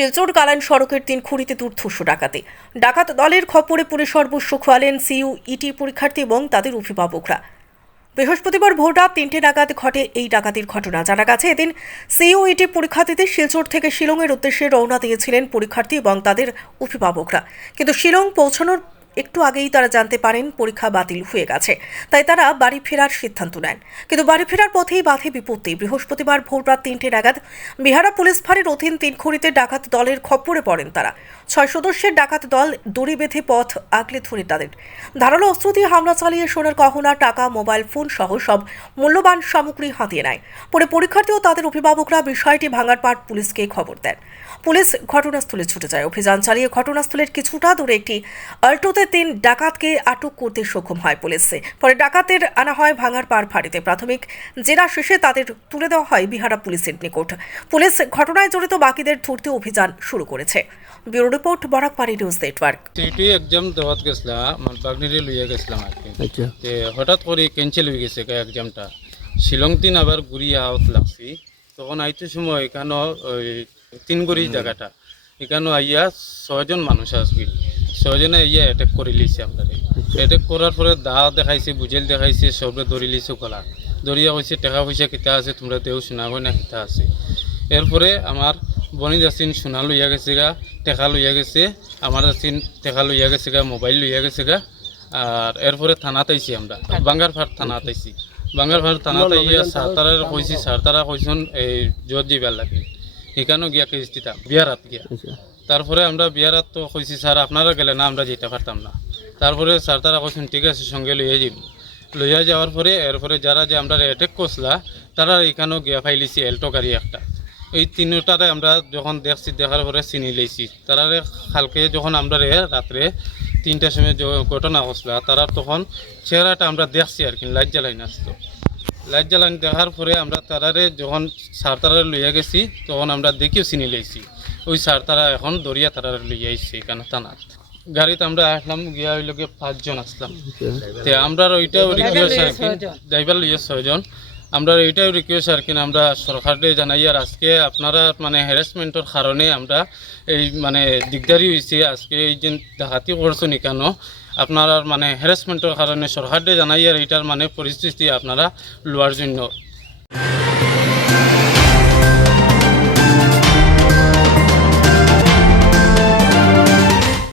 শিলচর কালান সড়কের তিন খুঁড়িতে দুর্ধর্ষ ডাকাতে ডাকাত দলের খপরে পড়ে সর্বস্ব খোয়ালেন সিইউ, ইটি পরীক্ষার্থী এবং তাদের অভিভাবকরা। বৃহস্পতিবার ভোররাত তিনটে নাগাদ ঘটে এই ডাকাতির ঘটনা। জানা গেছে, এদিন সিইউইটি পরীক্ষার্থীদের শিলচর থেকে শিলংয়ের উদ্দেশ্যে রওনা দিয়েছিলেন পরীক্ষার্থী এবং তাদের অভিভাবকরা। কিন্তু শিলং পৌঁছানোর একটু আগেই তারা জানতে পারেন পরীক্ষা বাতিল হয়ে গেছে। তাই তারা বাড়ি ফেরার সিদ্ধান্ত নেন। কিন্তু বাড়ি ফেরার পথেই বাধে বিপত্তি। বৃহস্পতিবার ভোররাত তিনটে নাগাদ বিহারা পুলিশ ফাঁড়ির অধীন তিনখড়িতে ডাকাত দলের খপ্পরে পড়েন তারা। ছয় সদস্যের ডাকাত দল দড়ি বেঁধে পথ আগলে ধরে তাদের। ধারালো অস্ত্র দিয়ে হামলা চালিয়ে সোনার গহনা, টাকা, মোবাইল, ফোন সহ সব মূল্যবান সামগ্রী হাতিয়ে নেয়। পরে পরীক্ষার্থী ও তাদের অভিভাবকরা বিষয়টি ভাঙার পাট পুলিশকে খবর দেন। পুলিশ ঘটনাস্থলে ছুটে যায়। অভিযান চালিয়ে ঘটনাস্থলের কিছুটা দূরে একটি অল্টোতে তিন ডাকাতকে আটক করতে সক্ষম হয় পুলিশে। পরে ডাকাতের আনা হয় ভাঙার পার ফাঁড়িতে। প্রাথমিক জেরা শেষে তাদের তুলে দেওয়া হয় বিহারা পুলিশের নিকট। পুলিশ ঘটনায় জড়িত বাকিদের ধরতে অভিযান শুরু করেছে। Bureau report Barakpari news network. City exam দেওয়াত গেছিলাম আমার বাগনিরে লইয়া গেছিলাম আর কি আচ্ছা। তে হঠাৎ করে ক্যান্সেল হয়ে গেছে এক্সামটা। শিলং তিন আবার ঘুরিয়ে আওত লাগছি। তখন আইতে সময় এখানে ওই তিনগড়ি জায়গাটা এখানে আইয়া ছয়জন মানুষ আসবে ছয়জনে আইয়া অ্যাটাক করে লিছে আপনারে অ্যাটাক করার পরে দা দেখাইছে বুঝেল দেখাইছে সবরে ধরি লিছে কলা ধরিয়া কইছে টাকা পয়সা কিতা আছে তোমরা দেও শোনাবো না কিতা আছে। এরপরে আমার বনি যাচ্ছিন সোনা লইয়া গেছে গা টেকা লইয়া গেছে আমার যাচ্ছিন টেকা লইয়া গেছে গা মোবাইল লইয়া গেছে গা আর এরপরে থানাত আইছি আমরা। বাঙ্গার ফাট থানাত আইছি বাঙ্গার ফাট থানাত আইয়া সারতারা কইছি সারতারা কইছুন এই জোর দিবার লাগে। এখানেও গিয়া কেস দিতাম বিয়ারাত গিয়া। আচ্ছা। তারপরে আমরা বিয়ারাত তো কইছি স্যার আপনারা গেলে না আমরা যেতে পারতাম না। তারপরে স্যার তারা কইছেন ঠিক আছে সঙ্গে লইয়া যাব লইয়া যাওয়ার পরে এরপরে যারা যে আমরা অ্যাটেক করছিলা তারা এখানেও গিয়া ফাইলিছি এল্টো গাড়ি একটা। এই তিনটারে আমরা যখন দেখছি দেখার পরে চিনি লইছি তারারে কালকে যখন আমরা রে রাত্রে তিনটার সময় যে ঘটনা ঘটলা তারা তখন চেহারাটা আমরা দেখছি আর কি লাইট জ্বালাই নাচতো লাইট জ্বালানি দেখার পরে আমরা তারারে যখন সার তারারে লইয়া গেছি তখন আমরা দেখিও চিনি লাইছি ওই সার তারা এখন দরিয়া তারারে লইয়া আইছি এখানে থানাত। গাড়িতে আমরা আসলাম গিয়া ওই লোকে পাঁচজন আসলাম। তে আমরা কি ড্রাইভার লইয়া ছয়জন। আমরা এইটাই রিকোয়েস্ট আর কি, আমরা সরকারকে জানাই আর আজকে আপনারা মানে হ্যারাসমেন্টের কারণে আমরা এই মানে দিগদারি হয়েছে আজকে এই যে ডাকাতি করছেন কেন, আপনারা মানে হ্যারাসমেন্টের কারণে সরকারকে জানাই আর এইটার মানে পরিস্থিতি আপনারা লোয়ার জন্য।